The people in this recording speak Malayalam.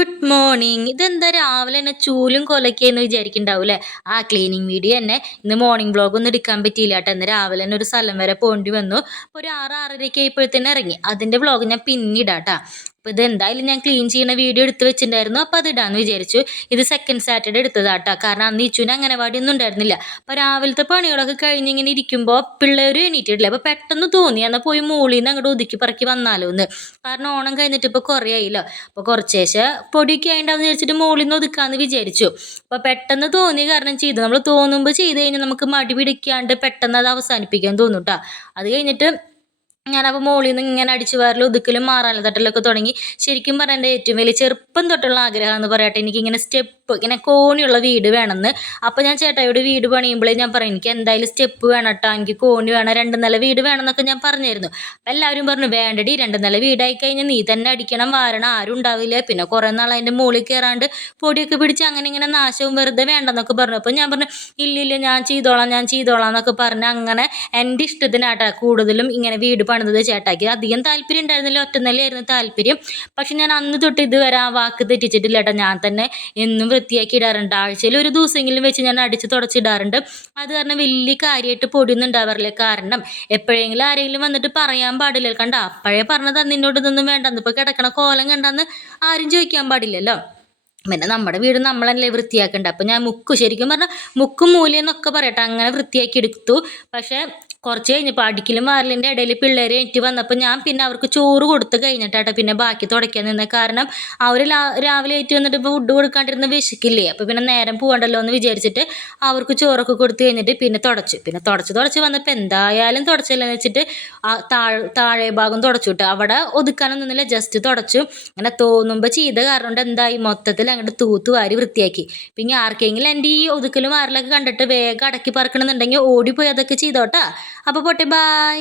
Good morning. ഇതെന്താ രാവിലെ തന്നെ ചൂലും കൊലക്കേന്ന് വിചാരിക്കുന്നുണ്ടാവും അല്ലേ? ആ ക്ലീനിങ് വീഡിയോ തന്നെ ഇന്ന് മോർണിംഗ് വ്ളോഗ് ഒന്നും എടുക്കാൻ പറ്റിയില്ല കേട്ടോ. ഇന്ന് രാവിലെ തന്നെ ഒരു സ്ഥലം വരെ പോണ്ടി വന്നു. ഒരു 6-6:30 ആയപ്പോഴത്തേന് ഇറങ്ങി. അതിൻ്റെ വ്ളോഗ് ഞാൻ പിന്നിടാം കേട്ടോ. അപ്പോൾ ഇതെന്തായാലും ഞാൻ ക്ലീൻ ചെയ്യുന്ന വീഡിയോ എടുത്ത് വെച്ചിട്ടുണ്ടായിരുന്നു. അപ്പോൾ അത് ഇടാമെന്ന് വിചാരിച്ചു. ഇത് സെക്കൻഡ് സാറ്റർഡേ എടുത്തതാട്ടോ. കാരണം അന്ന് ഇച്ചുവിന് അംഗനവാടി ഒന്നും ഉണ്ടായിരുന്നില്ല. അപ്പോൾ രാവിലത്തെ പണികളൊക്കെ കഴിഞ്ഞ് ഇങ്ങനെ ഇരിക്കുമ്പോൾ പിള്ളേർ എണീറ്റിട്ടില്ല. അപ്പോൾ പെട്ടെന്ന് തോന്നി എന്നാൽ പോയി മുകളിൽ നിന്ന് അങ്ങോട്ട് ഒതുക്കി പറക്കി വന്നാലോ എന്ന്. കാരണം ഓണം കഴിഞ്ഞിട്ട് ഇപ്പോൾ കുറേ ആയില്ലോ. അപ്പോൾ കുറച്ചേശ്ശെ പൊടിയൊക്കെ ആയിട്ടുണ്ടാവും വിചാരിച്ചിട്ട് മുകളിൽ നിന്ന് ഒതുക്കാമെന്ന് വിചാരിച്ചു. അപ്പോൾ പെട്ടെന്ന് തോന്നിയ കാരണം ചെയ്തു. നമ്മൾ തോന്നുമ്പോൾ ചെയ്ത് കഴിഞ്ഞാൽ നമുക്ക് മടി പിടിക്കാണ്ട് പെട്ടെന്ന് അത് അവസാനിപ്പിക്കാൻ തോന്നും കേട്ടോ. അത് കഴിഞ്ഞിട്ട് ഞാനപ്പോൾ മുകളിൽ നിന്ന് ഇങ്ങനെ അടിച്ചു വാരലും ഒതുക്കലും മാറാലും തട്ടലൊക്കെ തുടങ്ങി. ശരിക്കും പറഞ്ഞാൽ എൻ്റെ ഏറ്റവും വലിയ ചെറുപ്പം തൊട്ടുള്ള ആഗ്രഹം എന്ന് പറയട്ടെ, എനിക്കിങ്ങനെ സ്റ്റെപ്പ് ഇങ്ങനെ കോണിയുള്ള വീട് വേണമെന്ന്. അപ്പോൾ ഞാൻ ചേട്ടായിയോട് വീട് പണിയുമ്പോഴേ ഞാൻ പറയും എനിക്ക് എന്തായാലും സ്റ്റെപ്പ് വേണം കേട്ടോ, എനിക്ക് കോണി വേണം, 2 നില വീട് വേണം എന്നൊക്കെ ഞാൻ പറഞ്ഞായിരുന്നു. അപ്പോൾ എല്ലാവരും പറഞ്ഞു വേണ്ടടി, 2 നില വീടായി കഴിഞ്ഞാൽ നീ തന്നെ അടിക്കണം, വാരണം, ആരും ഉണ്ടാവില്ല, പിന്നെ കുറേ നാൾ അതിൻ്റെ മുകളിൽ കയറാണ്ട് പൊടിയൊക്കെ പിടിച്ച് അങ്ങനെ ഇങ്ങനെ നാശവും വെറുതെ വേണ്ടെന്നൊക്കെ പറഞ്ഞു. അപ്പോൾ ഞാൻ പറഞ്ഞു ഇല്ലില്ല ഞാൻ ചെയ്തോളാം എന്നൊക്കെ പറഞ്ഞ് അങ്ങനെ എൻ്റെ ഇഷ്ടത്തിനാട്ടാ കൂടുതലും ഇങ്ങനെ വീട് പണിതത്. ചേട്ടാക്കി അധികം താല്പര്യം ഉണ്ടായിരുന്നില്ല, ഒറ്റ നിലയായിരുന്നു താല്പര്യം. പക്ഷെ ഞാൻ അന്ന് തൊട്ട് ഇതുവരെ ആ വാക്ക് തെറ്റിച്ചിട്ടില്ല കേട്ടോ. ഞാൻ തന്നെ എന്നും വൃത്തിയാക്കി ഇടാറുണ്ട്. ആഴ്ചയിൽ ഒരു ദിവസമെങ്കിലും വെച്ച് ഞാൻ അടിച്ച് തുടച്ചിടാറുണ്ട്. അത് കാരണം വലിയ കാര്യമായിട്ട് പൊടിയൊന്നും ഉണ്ടാവാറില്ല. കാരണം എപ്പോഴെങ്കിലും ആരെങ്കിലും വന്നിട്ട് പറയാൻ പാടില്ല, കണ്ട അപ്പോഴേ പറഞ്ഞത് നിന്നോട് ഇതൊന്നും വേണ്ടെന്ന്, ഇപ്പോൾ കിടക്കണ കോലം കണ്ടെന്ന് ആരും ചോദിക്കാൻ പാടില്ലല്ലോ. പിന്നെ നമ്മുടെ വീട് നമ്മളല്ലേ വൃത്തിയാക്കണ്ട. അപ്പം ഞാൻ ശരിക്കും പറഞ്ഞാൽ മുക്കും മൂലയെന്നൊക്കെ പറയട്ടെ അങ്ങനെ വൃത്തിയാക്കി എടുത്തു. പക്ഷേ കുറച്ച് കഴിഞ്ഞപ്പോൾ അടിക്കലും വാരലിൻ്റെ ഇടയിൽ പിള്ളേരെ എനിക്ക് വന്നപ്പോൾ ഞാൻ പിന്നെ അവർക്ക് ചോറ് കൊടുത്ത് കഴിഞ്ഞിട്ടാട്ടെ പിന്നെ ബാക്കി തുടയ്ക്കാൻ നിന്നത്. കാരണം അവർ രാവിലെ ആയിട്ട് വന്നിട്ട് ഇപ്പോൾ ഫുഡ് കൊടുക്കാണ്ടിരുന്ന വിശക്കില്ലേ. അപ്പോൾ പിന്നെ നേരം പോകണ്ടല്ലോ എന്ന് വിചാരിച്ചിട്ട് അവർക്ക് ചോറൊക്കെ കൊടുത്ത് കഴിഞ്ഞിട്ട് പിന്നെ തുടച്ച് വന്നപ്പോൾ എന്തായാലും തുടച്ചില്ലെന്ന് വെച്ചിട്ട് ആ താഴെ ഭാഗം തുടച്ചു വിട്ടു. അവിടെ ഒതുക്കാനൊന്നുമില്ല, ജസ്റ്റ് തുടച്ചു. അങ്ങനെ തോന്നുമ്പോൾ ചെയ്ത കാരണം കൊണ്ട് എന്തായി മൊത്തത്തിൽ അങ്ങോട്ട് തൂത്തുവാരി വൃത്തിയാക്കി. പിന്നെ ആർക്കെങ്കിലും എൻ്റെ ഈ ഒതുക്കലും വാരലൊക്കെ കണ്ടിട്ട് വേഗം അടക്കി പറക്കണമെന്നുണ്ടെങ്കിൽ ഓടിപ്പോയി അതൊക്കെ ചെയ്തോട്ടാ. അപ്പോൾ പോട്ടെ, ബായ്.